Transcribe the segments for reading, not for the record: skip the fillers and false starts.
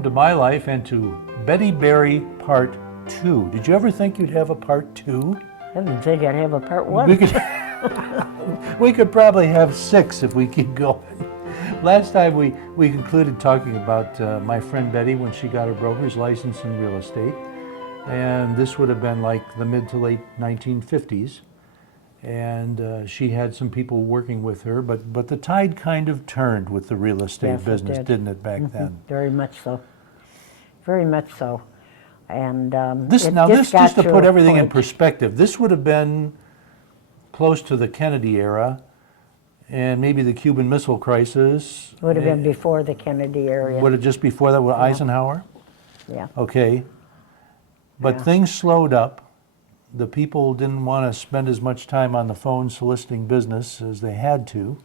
Welcome to my life and to Betty Barry Part 2. Did you ever think you'd have a Part 2? I didn't think I'd have a Part 1. We could probably have 6 if we keep going. Last time we concluded talking about my friend Betty when she got her broker's license in real estate. And this would have been like the mid to late 1950s. And she had some people working with her, but the tide kind of turned with the real estate business, didn't it, back then? Very much so. Very much so. And this just to put everything in perspective, this would have been close to the Kennedy era and maybe the Cuban Missile Crisis. Would have been before the Kennedy era. Would have just before that with Eisenhower? Yeah. Okay. But things slowed up. The people didn't want to spend as much time on the phone soliciting business as they had to.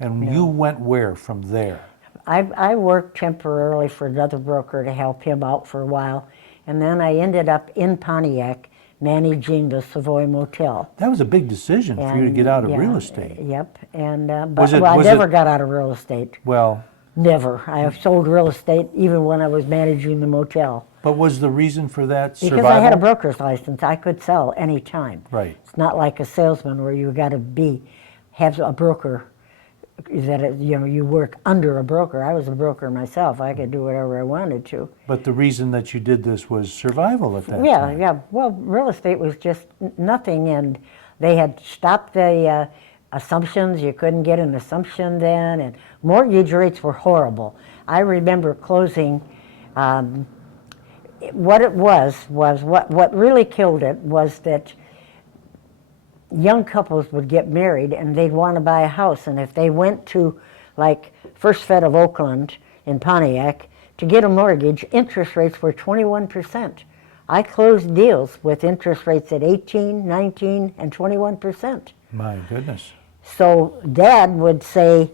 And you went where from there? I worked temporarily for another broker to help him out for a while. And then I ended up in Pontiac managing the Savoy Motel. That was a big decision for you to get out of real estate. Yep. And I never got out of real estate. Well, never. I have sold real estate even when I was managing the motel. But was the reason for that survival? Because I had a broker's license, I could sell any time. Right. It's not like a salesman where you got to have a broker that you work under a broker. I was a broker myself. I could do whatever I wanted to. But the reason that you did this was survival at that time. Yeah. Well, real estate was just nothing, and they had stopped the assumptions. You couldn't get an assumption then, and mortgage rates were horrible. I remember closing. What it was what really killed it was that young couples would get married and they'd want to buy a house, and if they went to like First Fed of Oakland in Pontiac to get a mortgage, interest rates were 21%. I closed deals with interest rates at 18, 19, and 21%. My goodness. So Dad would say,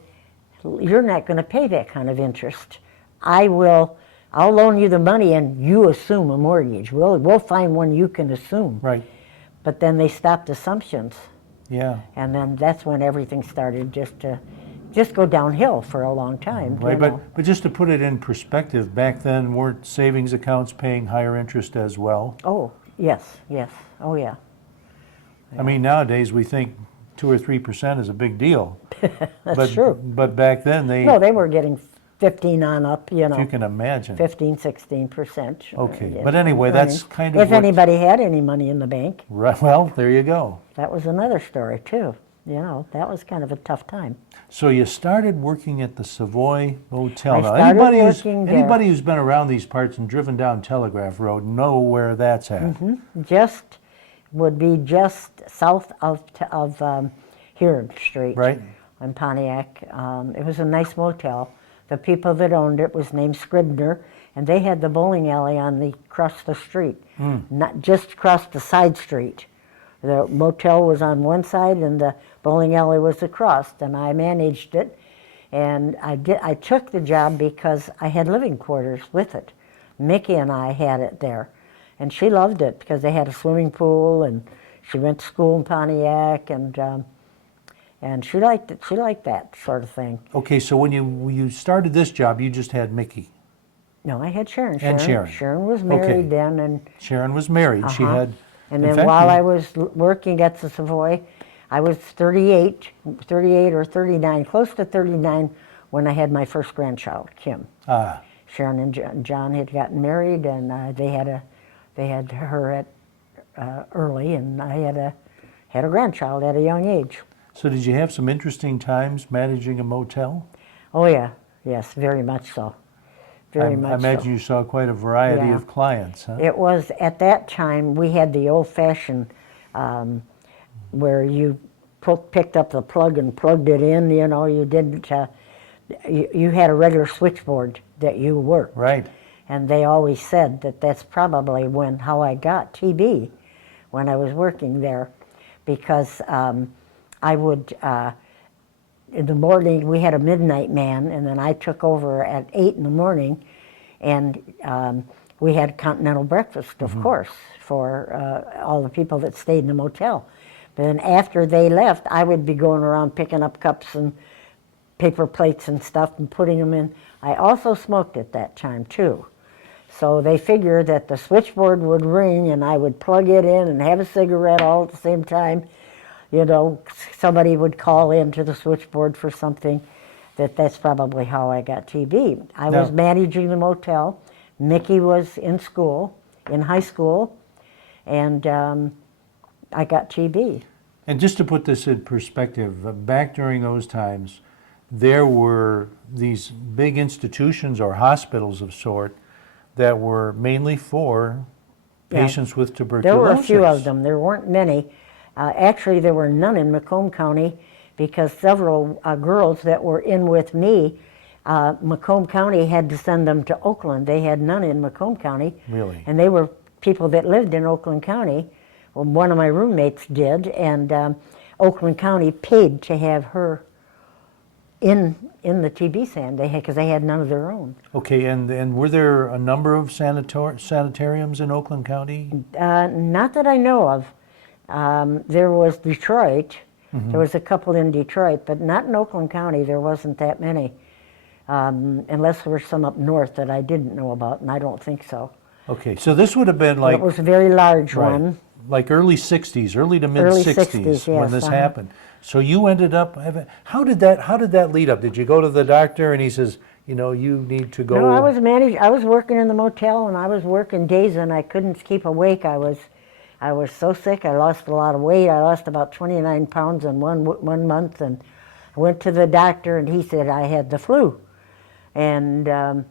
"You're not going to pay that kind of interest. I'll loan you the money and you assume a mortgage. We'll find one you can assume." Right. But then they stopped assumptions. Yeah. And then that's when everything started just go downhill for a long time. Right, but just to put it in perspective, back then weren't savings accounts paying higher interest as well? Oh, yes. Oh, yeah. I mean, nowadays we think 2 or 3% is a big deal. That's true. But back then they were getting 15 on up, if you can imagine. 15, 16%. Okay, but anyway, that's kind of if anybody had any money in the bank. Right, well, there you go. That was another story, too. That was kind of a tough time. So you started working at the Savoy Motel. I Now, started working there. anybody who's been around these parts and driven down Telegraph Road know where that's at. Would be just south of Huron Street. Right. In Pontiac. It was a nice motel. The people that owned it was named Scribner, and they had the bowling alley across the street, not just across the side street. The motel was on one side and the bowling alley was across, and I managed it. And I took the job because I had living quarters with it. Mickey and I had it there, and she loved it because they had a swimming pool, and she went to school in Pontiac, and she liked it. She liked that sort of thing. Okay, so when you started this job, you just had Mickey. No, I had Sharon. And Sharon. Sharon was married then, and Sharon was married. She had. And then while I was working at the Savoy, I was 38 or 39, close to 39, when I had my first grandchild, Kim. Sharon and John had gotten married, and they had her at early, and I had a grandchild at a young age. So did you have some interesting times managing a motel? Oh yeah, yes, very much so. Very much so. I imagine you saw quite a variety of clients, huh? It was, at that time, we had the old-fashioned where you picked up the plug and plugged it in, you didn't, you had a regular switchboard that you worked. Right. And they always said that that's probably how I got TB when I was working there, because I would, in the morning, we had a midnight man, and then I took over at 8 in the morning, and we had continental breakfast, of course, for all the people that stayed in the motel. But then after they left, I would be going around picking up cups and paper plates and stuff and putting them in. I also smoked at that time too. So they figured that the switchboard would ring and I would plug it in and have a cigarette all at the same time. You know, somebody would call into the switchboard for something. That's probably how I got TB. I was managing the motel. Mickey was in school, in high school, and I got TB. And just to put this in perspective, back during those times, there were these big institutions or hospitals of sort that were mainly for patients with tuberculosis. There were a few of them. There weren't many. Actually, there were none in Macomb County because several girls that were in with me, Macomb County had to send them to Oakland. They had none in Macomb County. Really? And they were people that lived in Oakland County. Well, one of my roommates did, and Oakland County paid to have her in the TB SAN because they had none of their own. Okay, and were there a number of sanitariums in Oakland County? Not that I know of. There was Detroit. Mm-hmm. There was a couple in Detroit, but not in Oakland County. There wasn't that many, unless there were some up north that I didn't know about, and I don't think so. Okay, so this would have been like... It was a very large one. Like early 60s, early to mid 60s yes, when this happened. So you ended up having, how did that lead up? Did you go to the doctor and he says, you know, you need to go? No, I was working in the motel and I was working days and I couldn't keep awake. I was so sick. I lost a lot of weight. I lost about 29 pounds in one month, and I went to the doctor and he said I had the flu. And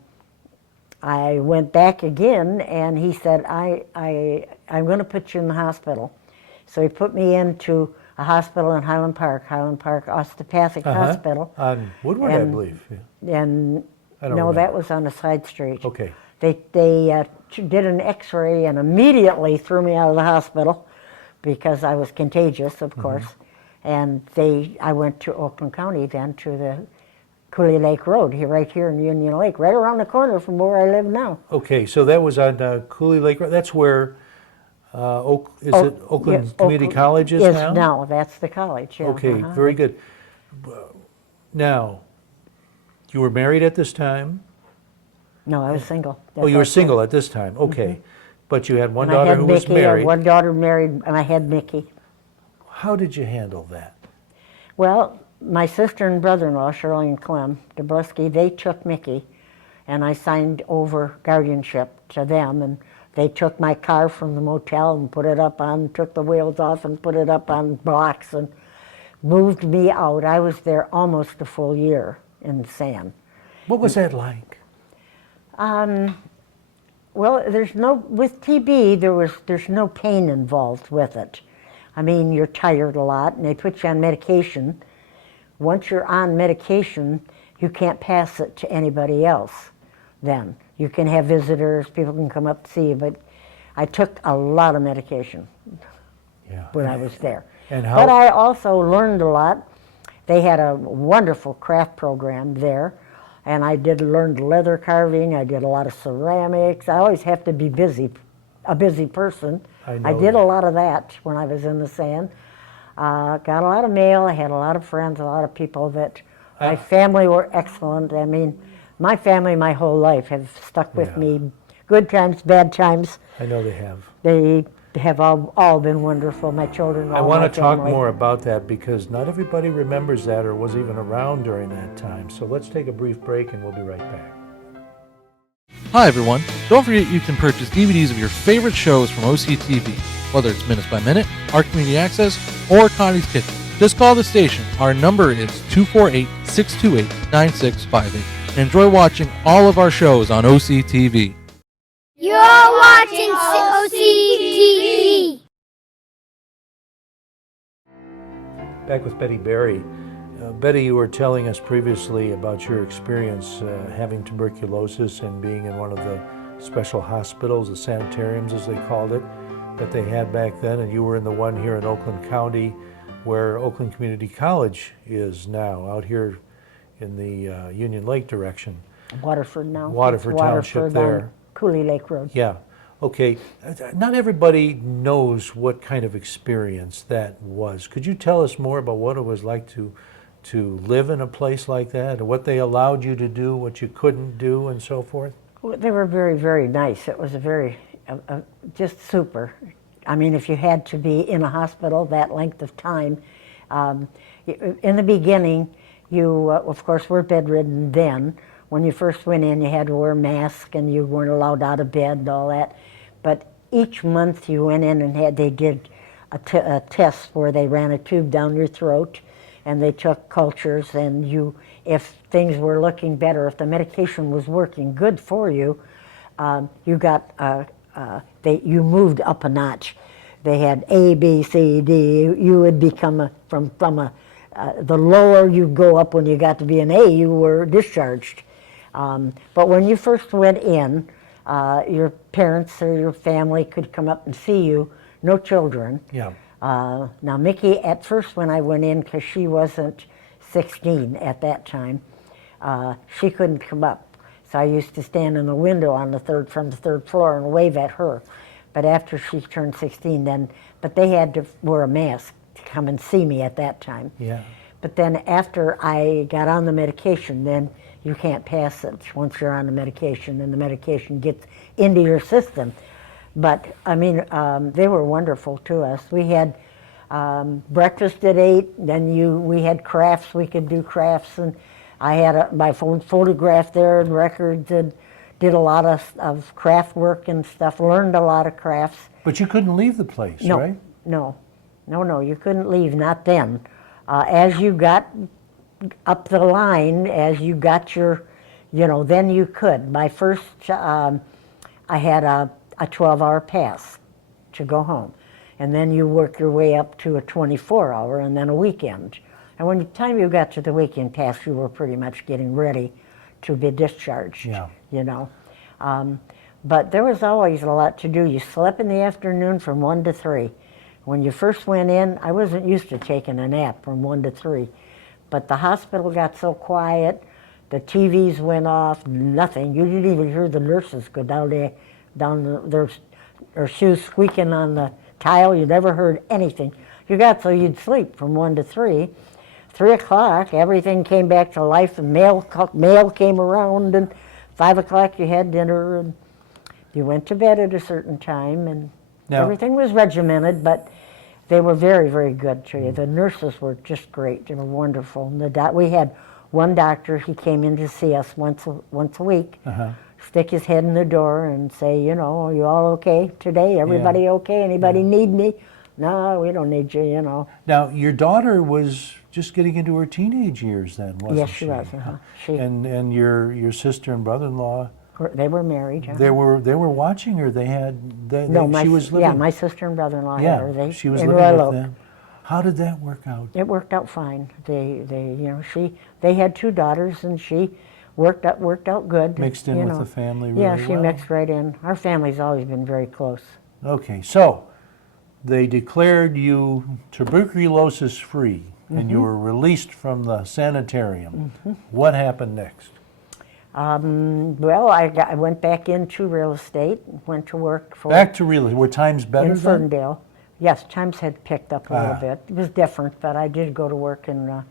I went back again and he said, I'm going to put you in the hospital. So he put me into a hospital in Highland Park Osteopathic Hospital. On Woodward, I believe. Yeah. And I don't no, remember. that was on a side street. Okay. They did an x-ray and immediately threw me out of the hospital because I was contagious, of course. And I went to Oakland County then, to the Coulee Lake Road, right here in Union Lake, right around the corner from where I live now. Okay, so that was on Coulee Lake Road. That's where Oakland Community College is now? Now, that's the college, yeah. Okay, very good. Now, you were married at this time? No, I was single. Oh, you were single at this time, okay. But you had one daughter who was Mickey, I married. had one daughter married, and I had Mickey. How did you handle that? Well, my sister and brother-in-law, Shirley and Clem Dableski, they took Mickey, and I signed over guardianship to them, and they took my car from the motel and put it up on, took the wheels off and put it up on blocks and moved me out. I was there almost a full year in SAN. What was that like? Well, with TB, there's no pain involved with it. I mean, you're tired a lot, and they put you on medication. Once you're on medication, you can't pass it to anybody else then. You can have visitors, people can come up to see you, but I took a lot of medication when I was there. But I also learned a lot. They had a wonderful craft program there, and I learned leather carving. I did a lot of ceramics. I always have to be a busy person. I did a lot of that when I was in the SAN. Got a lot of mail. I had a lot of friends, a lot of people that my family were excellent. I mean, my family my whole life have stuck with me. Good times, bad times. I know they have. They have all been wonderful. My children, I want to talk more about that because not everybody remembers that or was even around during that time. So let's take a brief break and we'll be right back. Hi everyone, don't forget you can purchase DVDs of your favorite shows from OCTV, whether it's Minutes by Minute, Our Community Access, or Connie's Kitchen. Just call the station. Our number is 248-628-9658. And enjoy watching all of our shows on OCTV. You're watching OCTV. Back with Betty Berry. Betty, you were telling us previously about your experience having tuberculosis and being in one of the special hospitals, the sanitariums as they called it, that they had back then, and you were in the one here in Oakland County where Oakland Community College is now, out here in the Union Lake direction. Waterford now. Waterford Township there. Coulee Lake Road. Yeah. Okay. Not everybody knows what kind of experience that was. Could you tell us more about what it was like to to live in a place like that, or what they allowed you to do, what you couldn't do, and so forth? Well, they were very, very nice. It was a very, just super. I mean, if you had to be in a hospital that length of time, in the beginning, you, of course, were bedridden then. When you first went in, you had to wear a mask and you weren't allowed out of bed and all that. But each month you went in and they did a test where they ran a tube down your throat and they took cultures, and if things were looking better, if the medication was working good for you, you got, you moved up a notch. They had A, B, C, D. You would become the lower you go up when you got to be an A, you were discharged. But when you first went in, your parents or your family could come up and see you, no children. Yeah. Now, Mickey, at first when I went in, because she wasn't 16 at that time, she couldn't come up. So I used to stand in the window from the third floor and wave at her. But after she turned 16, but they had to wear a mask to come and see me at that time. Yeah. But then after I got on the medication, then you can't pass it once you're on the medication, and the medication gets into your system. But I mean, they were wonderful to us. We had breakfast at 8, then we had crafts, we could do crafts, and I had my photograph there and records, and did a lot of craft work and stuff, learned a lot of crafts. But you couldn't leave the place, right? No, you couldn't leave, not then. As you got up the line, as you got your, then you could. My first, I had a 12-hour pass to go home. And then you work your way up to a 24-hour and then a weekend. And when the time you got to the weekend pass, you were pretty much getting ready to be discharged, Yeah. But there was always a lot to do. You slept in the afternoon from 1 to 3. When you first went in, I wasn't used to taking a nap from 1 to 3. But the hospital got so quiet, the TVs went off, nothing. You didn't even hear the nurses go down their shoes squeaking on the tile. You never heard anything. You got so you'd sleep from 1 to 3. 3 o'clock, everything came back to life, and mail came around, and 5 o'clock you had dinner, and you went to bed at a certain time, and everything was regimented, but they were very, very good to you. The nurses were just great. They were wonderful. And we had one doctor, he came in to see us once a week, stick his head in the door and say, are you all okay today? Everybody okay? Anybody need me? No, we don't need you, Now, your daughter was just getting into her teenage years then, wasn't Yes, she? she was. And your sister and brother-in-law, They were married. they were watching her. She was living. my sister and brother-in-law had her. She was in living Royal with Oak. them. How did that work out? It worked out fine. They had 2 daughters, and she worked out good. Mixed in with the family really Yeah, she well? mixed right in. Our family's always been very close. Okay, so they declared you tuberculosis-free, and you were released from the sanitarium. What happened next? Well, I went back into real estate, went to work for Back to real estate. Were times better in then? Ferndale. Yes, times had picked up a little bit. It was different, but I did go to work, and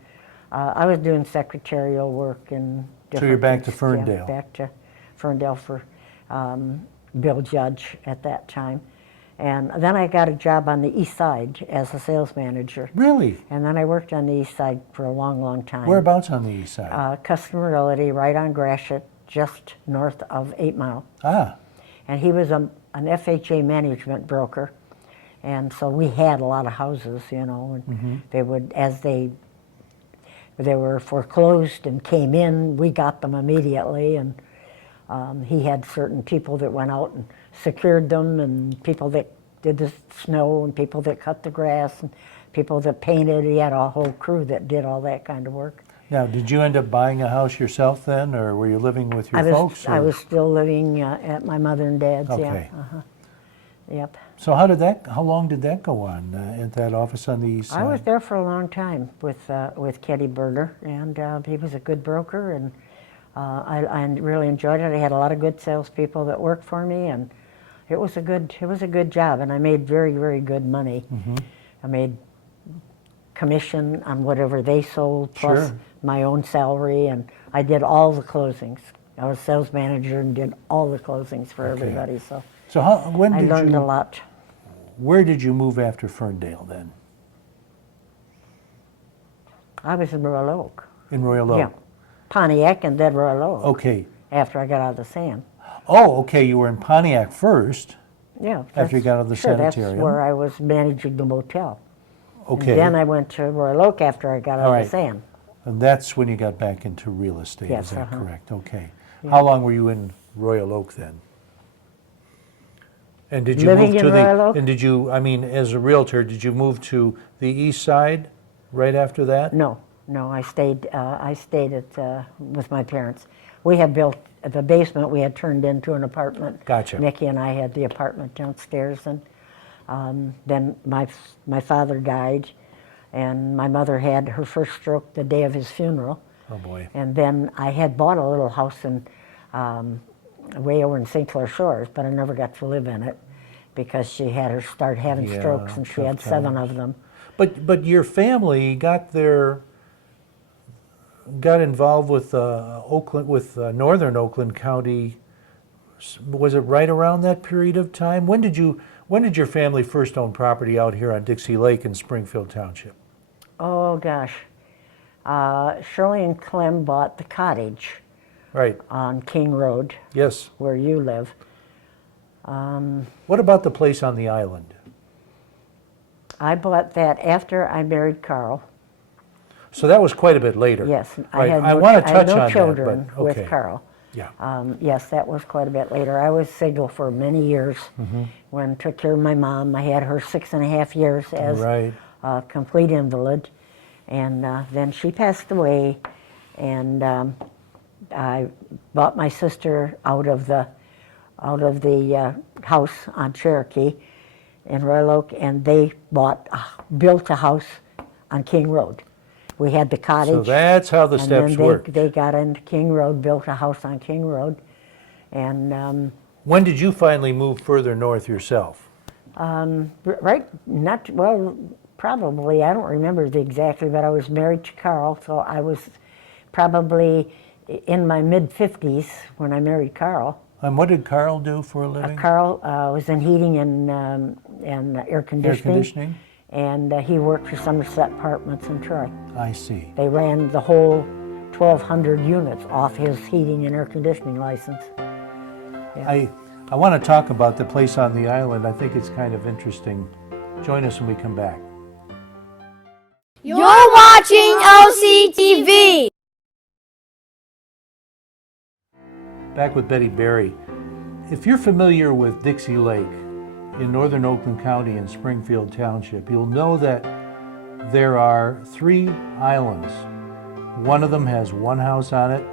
I was doing secretarial work and different. So you're back to things. Ferndale. Yeah, back to Ferndale for Bill Judge at that time. And then I got a job on the east side as a sales manager. Really? And then I worked on the east side for a long, long time. Whereabouts on the east side? Customer Realty, right on Gratiot, just north of 8 Mile. And he was an FHA management broker. And so we had a lot of houses, and they would, as they were foreclosed and came in, we got them immediately. And he had certain people that went out and secured them, and people that did the snow, and people that cut the grass, and people that painted. He had a whole crew that did all that kind of work. Now, did you end up buying a house yourself then, or were you living with your folks? I was still living at my mother and dad's. Okay. Yeah. Yep. So how long did that go on at that office on the east side? I was there for a long time with Ketty Berger, and he was a good broker, and I really enjoyed it. I had a lot of good salespeople that worked for me, and it was a good job, and I made very, very good money. I made commission on whatever they sold, plus Sure. my own salary, and I did all the closings. I was sales manager and did all the closings for everybody, so So when I did learned a you, lot. where did you move after Ferndale then? I was in Royal Oak. In Royal Oak? Yeah. Pontiac and then Royal Oak Okay. after I got out of the sand. Oh, okay, you were in Pontiac first. Yeah. After you that's- got out of the sure, sanitarium. That's where I was managing the motel. Okay. And then I went to Royal Oak after I got out All of right. the sand. And that's when you got back into real estate, Yes, is that uh-huh. correct? Okay. How long were you in Royal Oak then? And did you Living move in to the, Royal Oak? and did you, I mean, as a realtor, did you move to the east side right after that? No, I stayed at, with my parents. We had built, the basement we had turned into an apartment. Gotcha. Mickey and I had the apartment downstairs, and then my father died, and my mother had her first stroke the day of his funeral. Oh, boy. And then I had bought a little house in, way over in St. Clair Shores, but I never got to live in it because she had her start having Yeah, strokes, and she had tough 7 times. of them. But your family got involved with Oakland, with northern Oakland County. Was it right around that period of time? When did your family first own property out here on Dixie Lake in Springfield Township? Oh gosh, Shirley and Clem bought the cottage Right. on King Road Yes. where you live. What about the place on the island? I bought that after I married Carl. So that was quite a bit later. Yes, Right. I want to had touch no on children that, but with okay. Carl. Yeah. Yes, that was quite a bit later. I was single for many years. Mm-hmm. When I took care of my mom, I had her 6.5 years as Right. a complete invalid, and then she passed away, and I bought my sister out of the house on Cherokee in Royal Oak, and they built a house on King Road. We had the cottage. So that's how the and steps then worked. they got into King Road, built a house on King Road, and When did you finally move further north yourself? probably, I don't remember exactly, but I was married to Carl, so I was probably in my mid-50s when I married Carl. And what did Carl do for a living? Carl was in heating and air conditioning. Air conditioning? And he worked for Somerset Apartments in Troy. I see. They ran the whole 1,200 units off his heating and air conditioning license. I want to talk about the place on the island. I think it's kind of interesting. Join us when we come back. You're watching OCTV. Back with Betty Barry. If you're familiar with Dixie Lake in northern Oakland County in Springfield Township, you'll know that there are 3 islands. One of them has 1 house on it.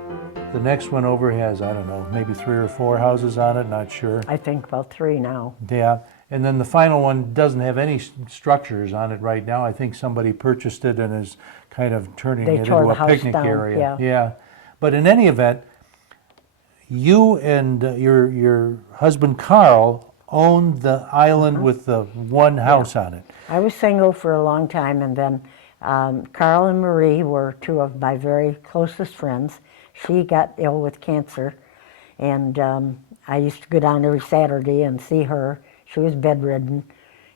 The next one over has, I don't know, maybe 3 or 4 houses on it, not sure. I think about 3 now. Yeah, and then the final one doesn't have any structures on it right now. I think somebody purchased it and is kind of turning They it tore into the a house picnic down, area. yeah. But in any event, you and your husband Carl owned the island with the 1 house on it. I was single for a long time, and then Carl and Marie were 2 of my very closest friends. She got ill with cancer, and I used to go down every Saturday and see her. She was bedridden.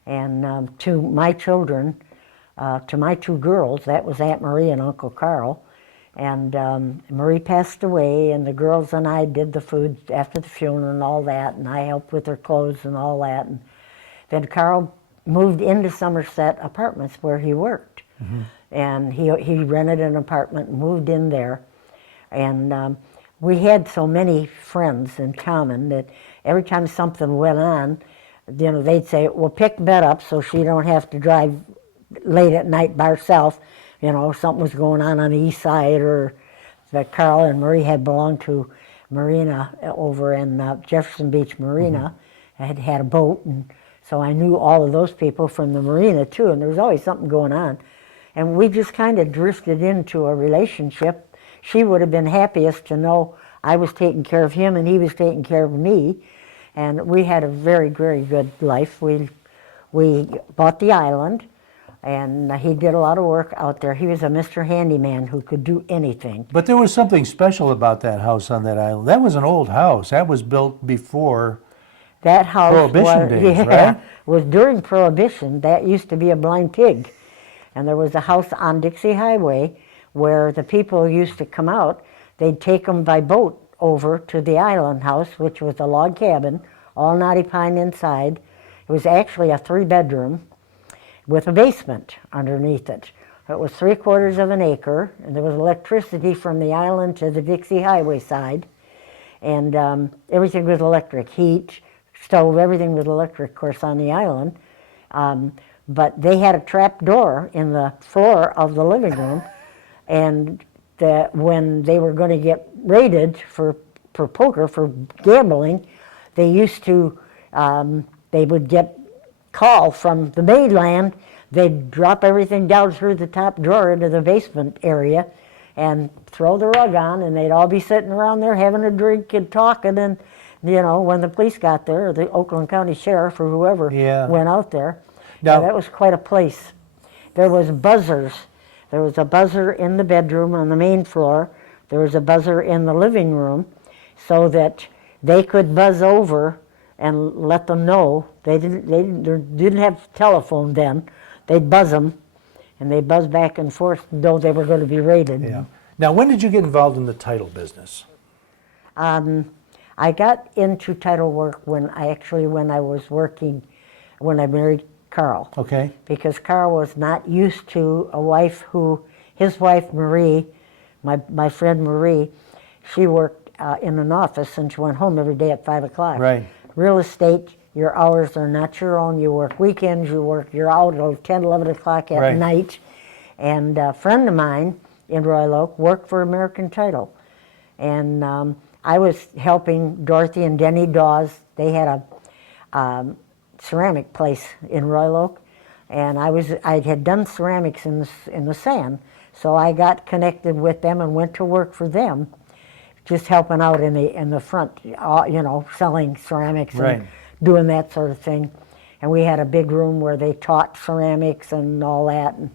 And to my children, to my 2 girls, that was Aunt Marie and Uncle Carl. And Marie passed away, and the girls and I did the food after the funeral and all that, and I helped with their clothes and all that. And then Carl moved into Somerset Apartments where he worked. Mm-hmm. And he rented an apartment and moved in there. And we had so many friends in common that every time something went on, they'd say, well, pick Bet up so she don't have to drive late at night by herself. Something was going on the east side, or that Carl and Marie had belonged to Marina over in Jefferson Beach Marina. Mm-hmm. had a boat, and so I knew all of those people from the marina too, and there was always something going on. And we just kind of drifted into a relationship. She would have been happiest to know I was taking care of him and he was taking care of me. And we had a very, very good life. We bought the island. And he did a lot of work out there. He was a Mr. Handyman who could do anything. But there was something special about that house on that island. That was an old house. That was built before. That house Prohibition days, yeah, right? was during Prohibition. That used to be a blind pig. And there was a house on Dixie Highway where the people used to come out. They'd take them by boat over to the island house, which was a log cabin, all knotty pine inside. It was actually a 3-bedroom with a basement underneath it. It was 3/4 of an acre, and there was electricity from the island to the Dixie Highway side. And everything was electric, heat, stove, everything was electric, of course, on the island. But they had a trap door in the floor of the living room, and when they were going to get raided for poker, for gambling, they used to, they would get call from the mainland. They'd drop everything down through the top drawer into the basement area and throw the rug on, and they'd all be sitting around there having a drink and talking. And when the police got there, or the Oakland County Sheriff or whoever went out there, Now, that was quite a place. There was buzzers. There was a buzzer in the bedroom on the main floor. There was a buzzer in the living room, so that they could buzz over and let them know. They didn't have telephone then. They'd buzz them, and they'd buzz back and forth, though they were going to be raided. yeah. Now, when did you get involved in the title business? I got into title work when I was working, when I married Carl. Okay. Because Carl was not used to a wife his wife Marie, my friend Marie, she worked in an office and she went home every day at 5 o'clock. Right. Real estate, your hours are not your own. You work weekends, you're out till 10, 11 o'clock at Right. night. And a friend of mine in Royal Oak worked for American Title. And I was helping Dorothy and Denny Dawes. They had a ceramic place in Royal Oak, and I had done ceramics in the sand, so I got connected with them and went to work for them, just helping out in the front, selling ceramics and Right. doing that sort of thing. And we had a big room where they taught ceramics and all that, and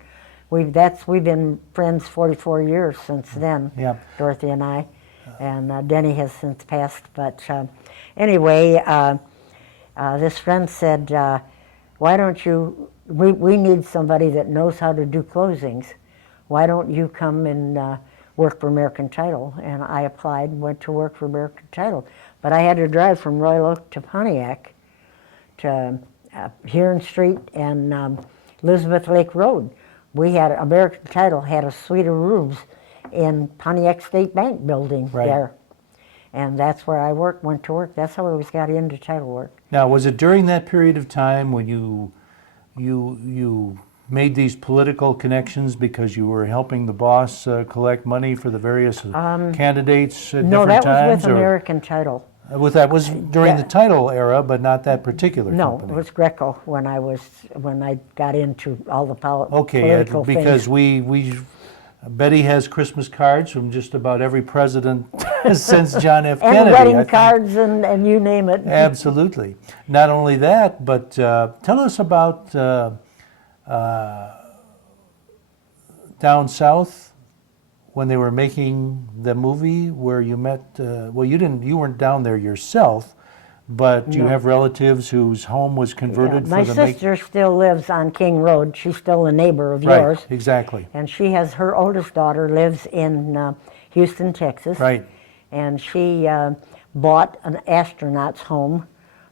we've been friends 44 years since then. Yeah. Dorothy and I, and Denny has since passed. But anyway. This friend said, why don't you, we need somebody that knows how to do closings. Why don't you come and work for American Title? And I applied and went to work for American Title. But I had to drive from Royal Oak to Pontiac, to Huron Street and Elizabeth Lake Road. American Title had a suite of rooms in Pontiac State Bank building Right. there. And that's where I went to work. That's how I always got into title work. Now, was it during that period of time when you made these political connections because you were helping the boss collect money for the various candidates at No, different that was times? with American Title. That was during the title era, but not that particular No, company. it was Greco when I got into all the Okay, political because things. Betty has Christmas cards from just about every president since John F. And Kennedy. I wedding think. cards and you name it. Absolutely. Not only that, but tell us about down south when they were making the movie where you met. You weren't down there yourself, but you have relatives whose home was converted My for the sister still lives on King Road. She's still a neighbor of Right, yours. exactly. And she has, her oldest daughter lives in Houston, Texas. Right. And she bought an astronaut's home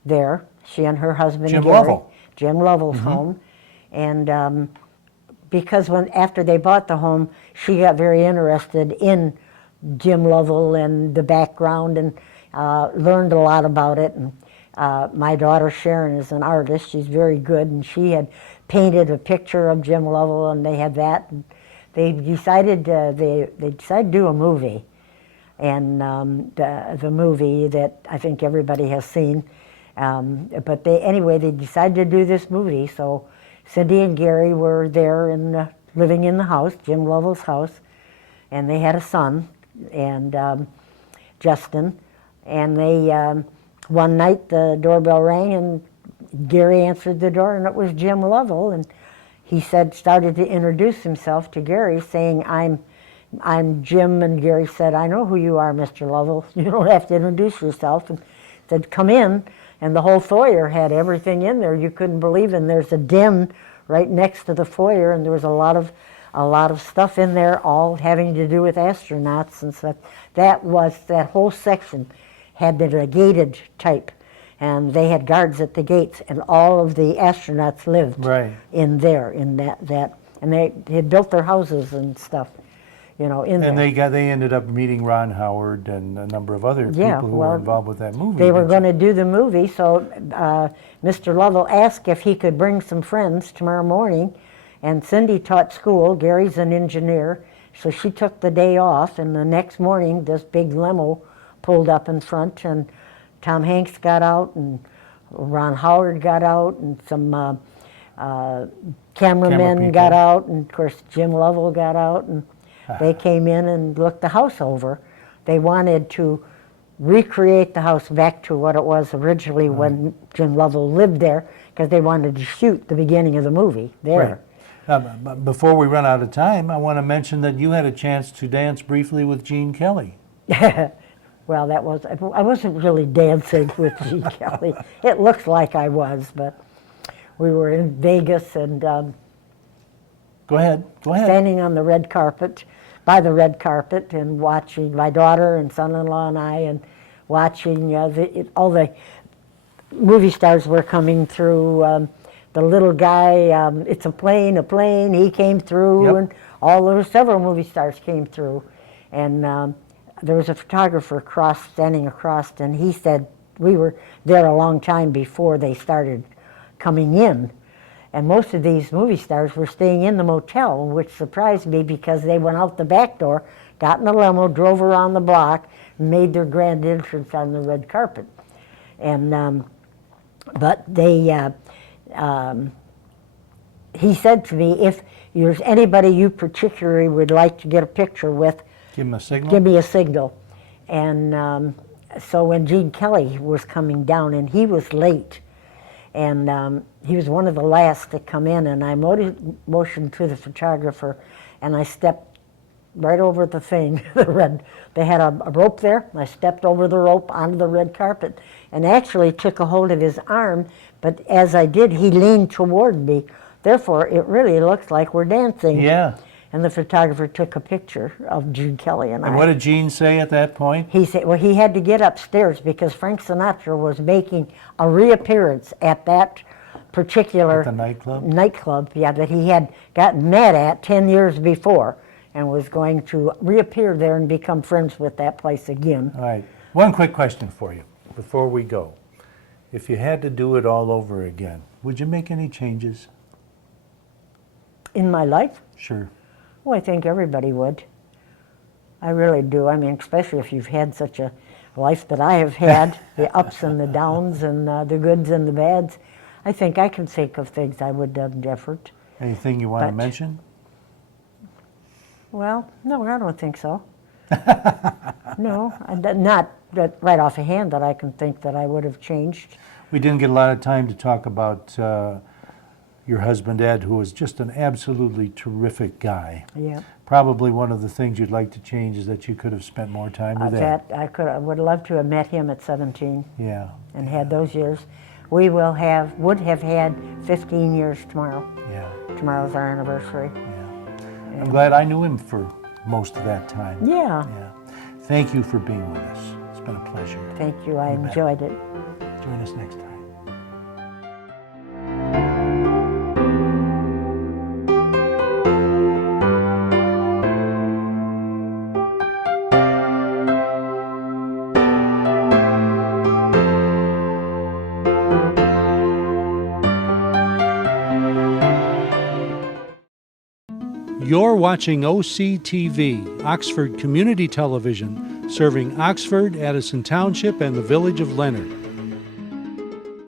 there. She and her husband, Jim Gary, Lovell. Jim Lovell's home. And because after they bought the home, she got very interested in Jim Lovell and the background and learned a lot about it. And my daughter Sharon is an artist. She's very good, and she had painted a picture of Jim Lovell, and they had that. And they decided to do a movie, and the movie that I think everybody has seen. But they decided to do this movie. So Cindy and Gary were there living in the house, Jim Lovell's house, and they had a son, and Justin. And they one night the doorbell rang, and Gary answered the door, and it was Jim Lovell, and he said, started to introduce himself to Gary, saying, I'm Jim, and Gary said, I know who you are, Mr. Lovell. You don't have to introduce yourself. And said, come in. And the whole foyer had everything in there you couldn't believe. And there's a den right next to the foyer, and there was a lot of stuff in there, all having to do with astronauts and stuff. That whole section had been a gated type, and they had guards at the gates, and all of the astronauts lived in there, in that, and they had built their houses and stuff, in And there. they ended up meeting Ron Howard and a number of other people who were involved with that movie. They were going to do the movie, so Mr. Lovell asked if he could bring some friends tomorrow morning, and Cindy taught school. Gary's an engineer, so she took the day off, and the next morning this big limo pulled up in front, and Tom Hanks got out, and Ron Howard got out, and some cameramen got out, and of course Jim Lovell got out, and they came in and looked the house over. They wanted to recreate the house back to what it was originally when Jim Lovell lived there, because they wanted to shoot the beginning of the movie there. But before we run out of time, I want to mention that you had a chance to dance briefly with Gene Kelly. Well, I wasn't really dancing with Gene Kelly. It looks like I was, but we were in Vegas and Go ahead. standing on the red carpet, by the red carpet, and watching my daughter and son-in-law and I, and watching all the movie stars were coming through. The little guy, it's a plane, he came through, and there were several movie stars came through. And there was a photographer standing across, and he said, we were there a long time before they started coming in. And most of these movie stars were staying in the motel, which surprised me because they went out the back door, got in a limo, drove around the block, and made their grand entrance on the red carpet. And but they, he said to me, if there's anybody you particularly would like to get a picture with, Give him a signal. give me a signal. And so when Gene Kelly was coming down, and he was late, and he was one of the last to come in, and I motioned to the photographer, and I stepped right over the thing, they had a rope there, and I stepped over the rope onto the red carpet, and actually took a hold of his arm, but as I did, he leaned toward me. Therefore, it really looks like we're dancing. Yeah. And the photographer took a picture of Gene Kelly and I. And what did Gene say at that point? He said, well, he had to get upstairs because Frank Sinatra was making a reappearance at that particular At the nightclub? Nightclub, yeah, that he had gotten mad at 10 years before, and was going to reappear there and become friends with that place again. All right. One quick question for you before we go. If you had to do it all over again, would you make any changes? In my life? Sure. Well, I think everybody would. I really do. I mean, especially if you've had such a life that I have had, the ups and the downs and the goods and the bads. I think I can think of things I would have different. Anything you want to But- mention? Well, no, I don't think so. No, not that right off a hand that I can think that I would have changed. We didn't get a lot of time to talk about your husband, Ed, who was just an absolutely terrific guy. Yeah. Probably one of the things you'd like to change is that you could have spent more time with Ed. That I would love to have met him at 17 Yeah. and had those years. We would have had 15 years tomorrow. Yeah. Tomorrow's our anniversary. I'm glad I knew him for most of that time. Yeah. Yeah. Thank you for being with us. It's been a pleasure. Thank you. I You bet. enjoyed it. Join us next time. You're watching OCTV, Oxford Community Television, serving Oxford, Addison Township, and the village of Leonard.